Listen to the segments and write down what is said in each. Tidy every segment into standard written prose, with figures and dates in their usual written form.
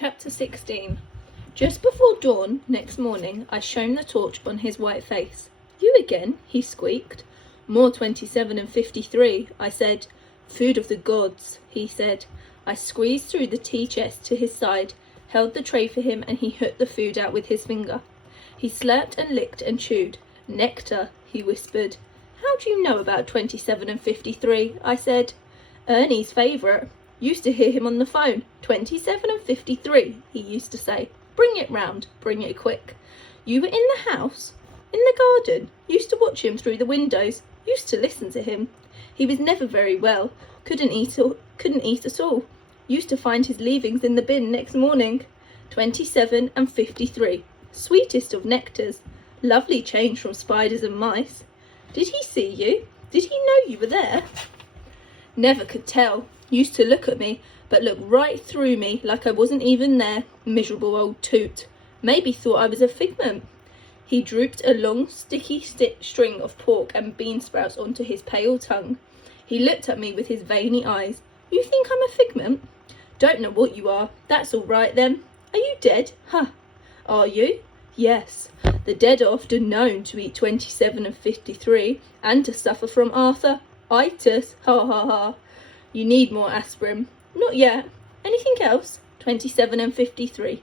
Chapter 16. Just before dawn next morning, I shone the torch on his white face. "You again?" he squeaked. "More 27 and 53, I said. "Food of the gods," he said. I squeezed through the tea chest to his side, held the tray for him, and he hooked the food out with his finger. He slurped and licked and chewed. "Nectar," he whispered. "How do you know about 27 and 53, I said. "Ernie's favourite. Used to hear him on the phone. 27 and 53, he used to say. Bring it round, bring it quick. You were in the house? In the garden. Used to watch him through the windows. Used to listen to him. He was never very well. Couldn't eat at all. Used to find his leavings in the bin next morning. 27 and 53. Sweetest of nectars. Lovely change from spiders and mice. Did he see you? Did he know you were there?" "Never could tell. Used to look at me, but looked right through me like I wasn't even there. Miserable old toot. Maybe thought I was a figment." He drooped a long, sticky string of pork and bean sprouts onto his pale tongue. He looked at me with his veiny eyes. "You think I'm a figment? Don't know what you are. That's all right, then. Are you dead? Huh. Are you? Yes. The dead are often known to eat 27 and 53, and to suffer from arthritis. Ha ha ha. You need more aspirin." "Not yet. Anything else?" 27 and 53.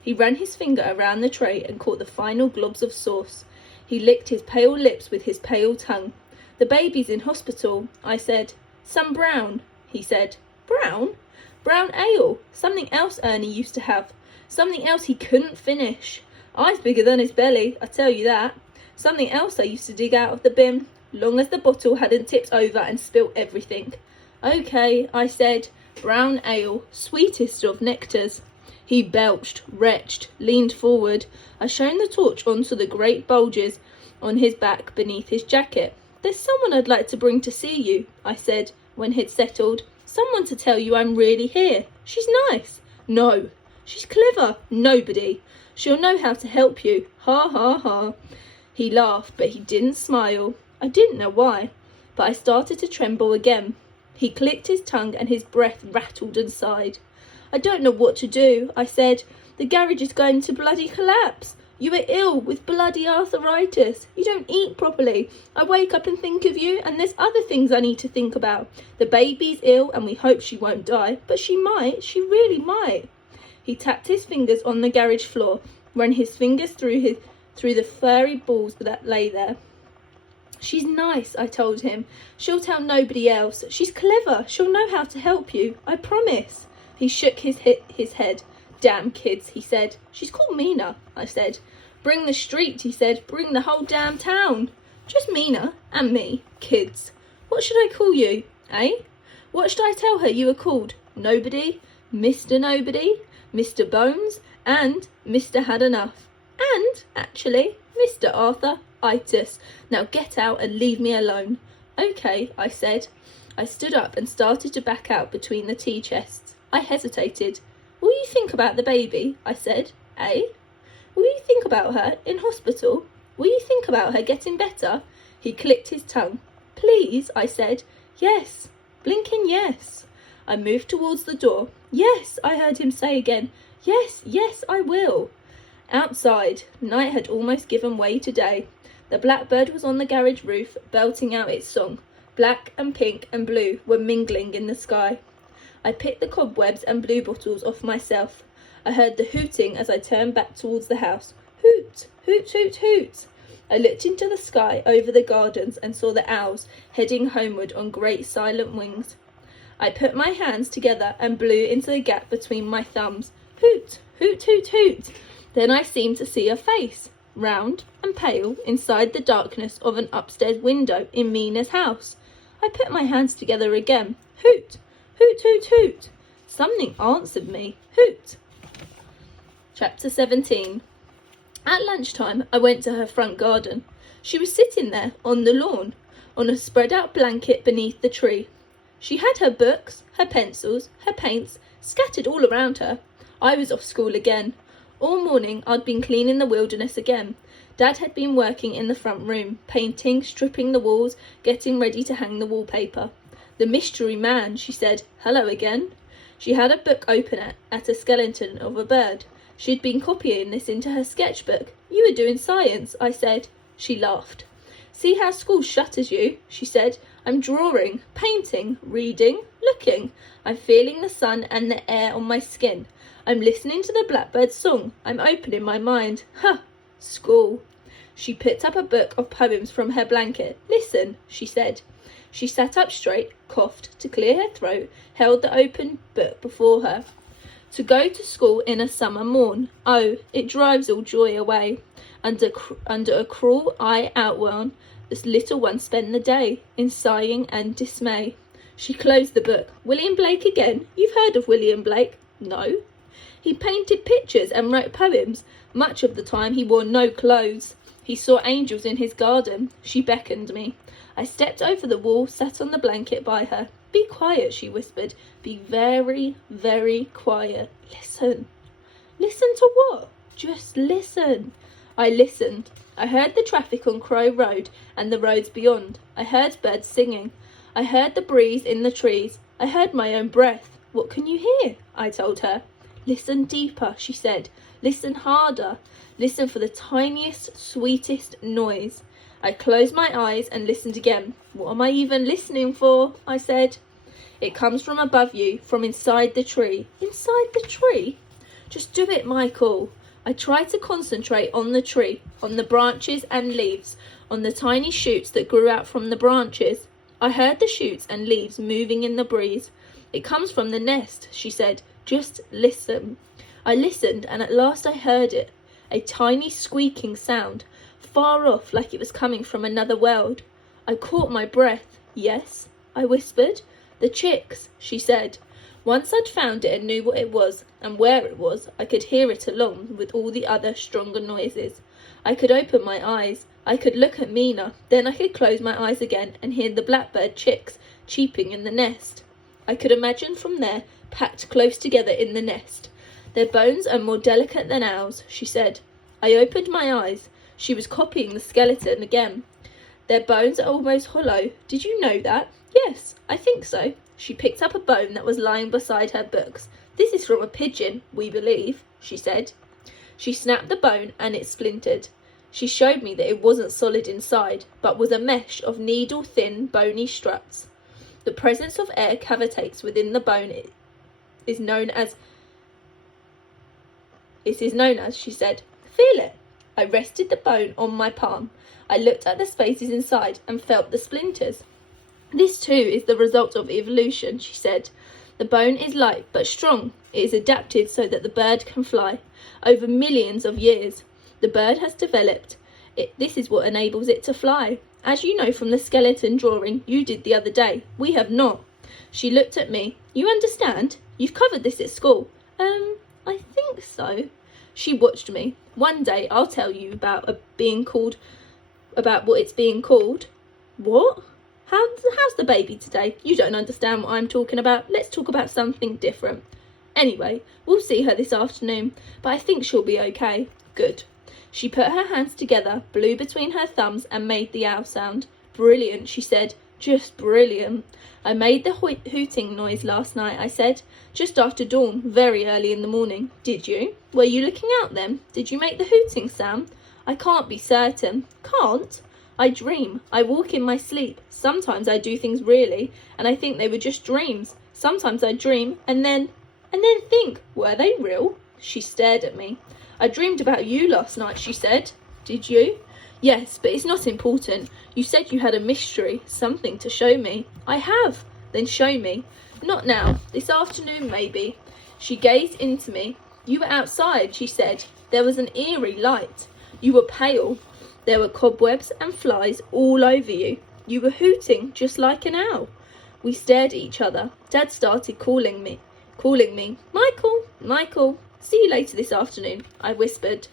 He ran his finger around the tray and caught the final globs of sauce. He licked his pale lips with his pale tongue. "The baby's in hospital," I said. "Some brown," he said. "Brown? Brown ale. Something else Ernie used to have. Something else he couldn't finish. Eyes bigger than his belly, I tell you that. Something else I used to dig out of the bin, long as the bottle hadn't tipped over and spilt everything." "Okay," I said. "Brown ale, sweetest of nectars." He belched, retched, leaned forward. I shone the torch onto the great bulges on his back beneath his jacket. "There's someone I'd like to bring to see you," I said, when he'd settled. "Someone to tell you I'm really here. She's nice." "No." "She's clever." "Nobody." "She'll know how to help you. Ha ha ha." He laughed, but he didn't smile. I didn't know why, but I started to tremble again. He clicked his tongue and his breath rattled and sighed. "I don't know what to do," I said. "The garage is going to bloody collapse. You are ill with bloody arthritis. You don't eat properly. I wake up and think of you, and there's other things I need to think about. The baby's ill and we hope she won't die, but she might, she really might." He tapped his fingers on the garage floor, ran his fingers through the furry balls that lay there. "She's nice," I told him. "She'll tell nobody else. She's clever. She'll know how to help you. I promise." He shook his head. "Damn kids," he said. "She's called Mina," I said. "Bring the street," he said. "Bring the whole damn town." "Just Mina and me. Kids. What should I call you, eh? What should I tell her you were called? Nobody? Mr. Nobody? Mr. Bones? And Mr. Had Enough? And, actually, Mr. Arthur-itis. Now get out and leave me alone." "Okay," I said. I stood up and started to back out between the tea chests. I hesitated. "Will you think about the baby?" I said. "Eh? Will you think about her in hospital? Will you think about her getting better?" He clicked his tongue. "Please," I said. "Yes. Blinking yes." I moved towards the door. "Yes," I heard him say again. "Yes, yes, I will." Outside, night had almost given way to day. The blackbird was on the garage roof, belting out its song. Black and pink and blue were mingling in the sky. I picked the cobwebs and blue bottles off myself. I heard the hooting as I turned back towards the house. Hoot, hoot, hoot, hoot. I looked into the sky over the gardens and saw the owls heading homeward on great silent wings. I put my hands together and blew into the gap between my thumbs. Hoot, hoot, hoot, hoot. Then I seemed to see a face, round and pale, inside the darkness of an upstairs window in Mina's house. I put my hands together again. Hoot, hoot, hoot, hoot. Something answered me. Hoot. Chapter 17. At lunchtime, I went to her front garden. She was sitting there on the lawn, on a spread-out blanket beneath the tree. She had her books, her pencils, her paints, scattered all around her. I was off school again. All morning I'd been cleaning the wilderness again. Dad had been working in the front room, painting, stripping the walls, getting ready to hang the wallpaper. "The mystery man," she said. "Hello again." She had a book open at a skeleton of a bird. She'd been copying this into her sketchbook. You were doing science, I said. She laughed. See how school shatters you, she said. I'm drawing, painting, reading, looking. I'm feeling the sun and the air on my skin. I'm listening to the blackbird's song. I'm opening my mind. Ha! School. She picked up a book of poems from her blanket. Listen, she said. She sat up straight, coughed to clear her throat, held the open book before her. To go to school in a summer morn. Oh, it drives all joy away. Under a cruel eye outworn, this little one spent the day in sighing and dismay. She closed the book. William Blake again? You've heard of William Blake? No. He painted pictures and wrote poems. Much of the time he wore no clothes. He saw angels in his garden. She beckoned me. I stepped over the wall, sat on the blanket by her. Be quiet, she whispered. Be very, very quiet. Listen. Listen to what? Just listen. I listened. I heard the traffic on Crow Road and the roads beyond. I heard birds singing. I heard the breeze in the trees. I heard my own breath. What can you hear? I told her. Listen deeper, she said. Listen harder. Listen for the tiniest, sweetest noise. I closed my eyes and listened again. What am I even listening for? I said. It comes from above you, from inside the tree. Inside the tree? Just do it, Michael. I tried to concentrate on the tree, on the branches and leaves, on the tiny shoots that grew out from the branches. I heard the shoots and leaves moving in the breeze. It comes from the nest, she said. Just listen. I listened, and at last I heard it. A tiny squeaking sound, far off, like it was coming from another world. I caught my breath. Yes, I whispered. The chicks, she said. Once I'd found it and knew what it was and where it was, I could hear it along with all the other stronger noises. I could open my eyes. I could look at Mina. Then I could close my eyes again and hear the blackbird chicks cheeping in the nest. I could imagine from there, packed close together in the nest. Their bones are more delicate than ours, she said. I opened my eyes. She was copying the skeleton again. Their bones are almost hollow. Did you know that? Yes, I think so. She picked up a bone that was lying beside her books. This is from a pigeon, we believe, she said. She snapped the bone and it splintered. She showed me that it wasn't solid inside, but was a mesh of needle-thin, bony struts. The presence of air cavitates within the bone is known as, she said. Feel it. I rested the bone on my palm. I looked at the spaces inside and felt the splinters. This too is the result of evolution, she said. The bone is light but strong. It is adapted so that the bird can fly. Over millions of years, the bird has developed. This is what enables it to fly. As you know from the skeleton drawing you did the other day, we have not. She looked at me. You understand? You've covered this at school. I think so. She watched me. One day I'll tell you about what it's being called. What? How's the baby today? You don't understand what I'm talking about. Let's talk about something different. Anyway, we'll see her this afternoon, but I think she'll be okay. Good. She put her hands together, blew between her thumbs and made the owl sound. Brilliant, she said. Just brilliant. I made the hooting noise last night, I said. Just after dawn, very early in the morning. Did you? Were you looking out then? Did you make the hooting sound? I can't be certain. Can't? I dream. I walk in my sleep. Sometimes I do things really, and I think they were just dreams. Sometimes I dream and then think, were they real? She stared at me. I dreamed about you last night, she said. Did you? Yes, but it's not important. You said you had a mystery, something to show me. I have. Then show me. Not now. This afternoon, maybe. She gazed into me. You were outside, she said. There was an eerie light. You were pale. There were cobwebs and flies all over you. You were hooting just like an owl. We stared at each other. Dad started calling me. Michael, Michael. See you later this afternoon, I whispered.